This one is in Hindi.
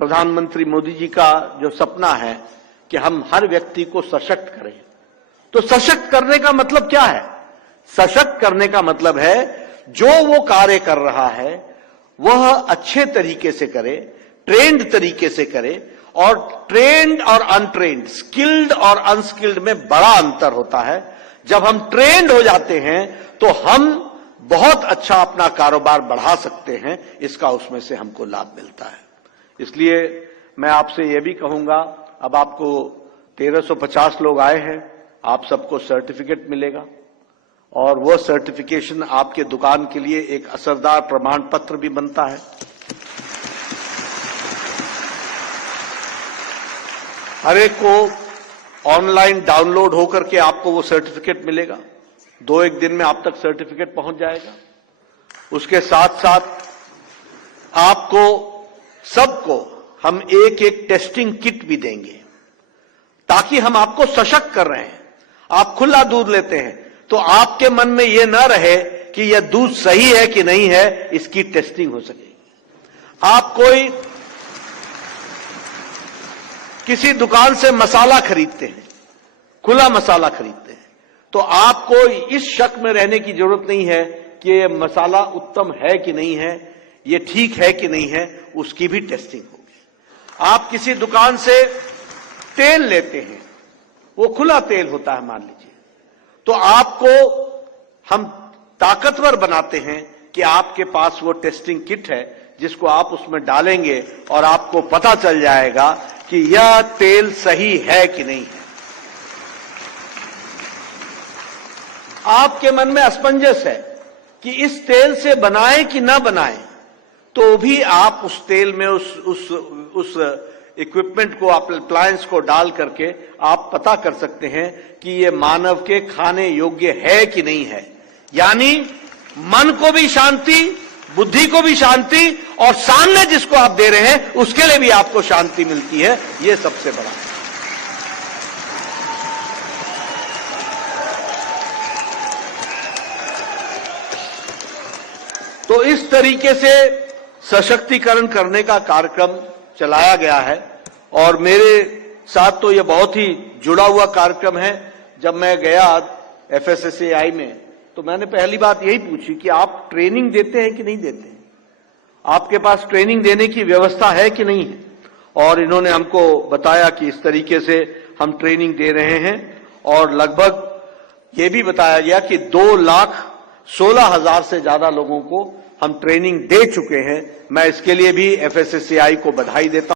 प्रधानमंत्री मोदी जी का जो सपना है कि हम हर व्यक्ति को सशक्त करें, तो सशक्त करने का मतलब क्या है? सशक्त करने का मतलब है जो वो कार्य कर रहा है वह अच्छे तरीके से करे, ट्रेंड तरीके से करे। और ट्रेंड और अनट्रेंड, स्किल्ड और अनस्किल्ड में बड़ा अंतर होता है। जब हम ट्रेंड हो जाते हैं तो हम बहुत अच्छा अपना कारोबार बढ़ा सकते हैं, इसका उसमें से हमको लाभ मिलता है। इसलिए मैं आपसे यह भी कहूंगा, अब आपको 1350 लोग आए हैं, आप सबको सर्टिफिकेट मिलेगा और वह सर्टिफिकेशन आपके दुकान के लिए एक असरदार प्रमाण पत्र भी बनता है। हर एक को ऑनलाइन डाउनलोड होकर के आपको वो सर्टिफिकेट मिलेगा। 2-1 दिन में आप तक सर्टिफिकेट पहुंच जाएगा। उसके साथ साथ आपको सबको हम एक टेस्टिंग किट भी देंगे, ताकि हम आपको सशक्त कर रहे हैं। आप खुला दूध लेते हैं तो आपके मन में यह न रहे कि यह दूध सही है कि नहीं है, इसकी टेस्टिंग हो सकेगी। आप कोई किसी दुकान से मसाला खरीदते हैं, खुला मसाला खरीदते हैं, तो आपको इस शक में रहने की जरूरत नहीं है कि यह मसाला उत्तम है कि नहीं है, यह ठीक है कि नहीं है, उसकी भी टेस्टिंग होगी। आप किसी दुकान से तेल लेते हैं, वो खुला तेल होता है मान लीजिए, तो आपको हम ताकतवर बनाते हैं कि आपके पास वो टेस्टिंग किट है जिसको आप उसमें डालेंगे और आपको पता चल जाएगा कि यह तेल सही है कि नहीं है। आपके मन में असमंजस है कि इस तेल से बनाएं कि ना बनाएं, तो भी आप उस तेल में उस इक्विपमेंट को, अप्लायंस को डाल करके आप पता कर सकते हैं कि ये मानव के खाने योग्य है कि नहीं है। यानी मन को भी शांति, बुद्धि को भी शांति, और सामने जिसको आप दे रहे हैं उसके लिए भी आपको शांति मिलती है। ये सबसे बड़ा है। तो इस तरीके से सशक्तिकरण करने का कार्यक्रम चलाया गया है और मेरे साथ तो यह बहुत ही जुड़ा हुआ कार्यक्रम है। जब मैं गया FSSAI में तो मैंने पहली बात यही पूछी कि आप ट्रेनिंग देते हैं कि नहीं देते हैं, आपके पास ट्रेनिंग देने की व्यवस्था है कि नहीं है। और इन्होंने हमको बताया कि इस तरीके से हम ट्रेनिंग दे रहे हैं और लगभग ये भी बताया गया कि 2,16,000 से ज्यादा लोगों को हम ट्रेनिंग दे चुके हैं। मैं इसके लिए भी FSSAI को बधाई देता हूं।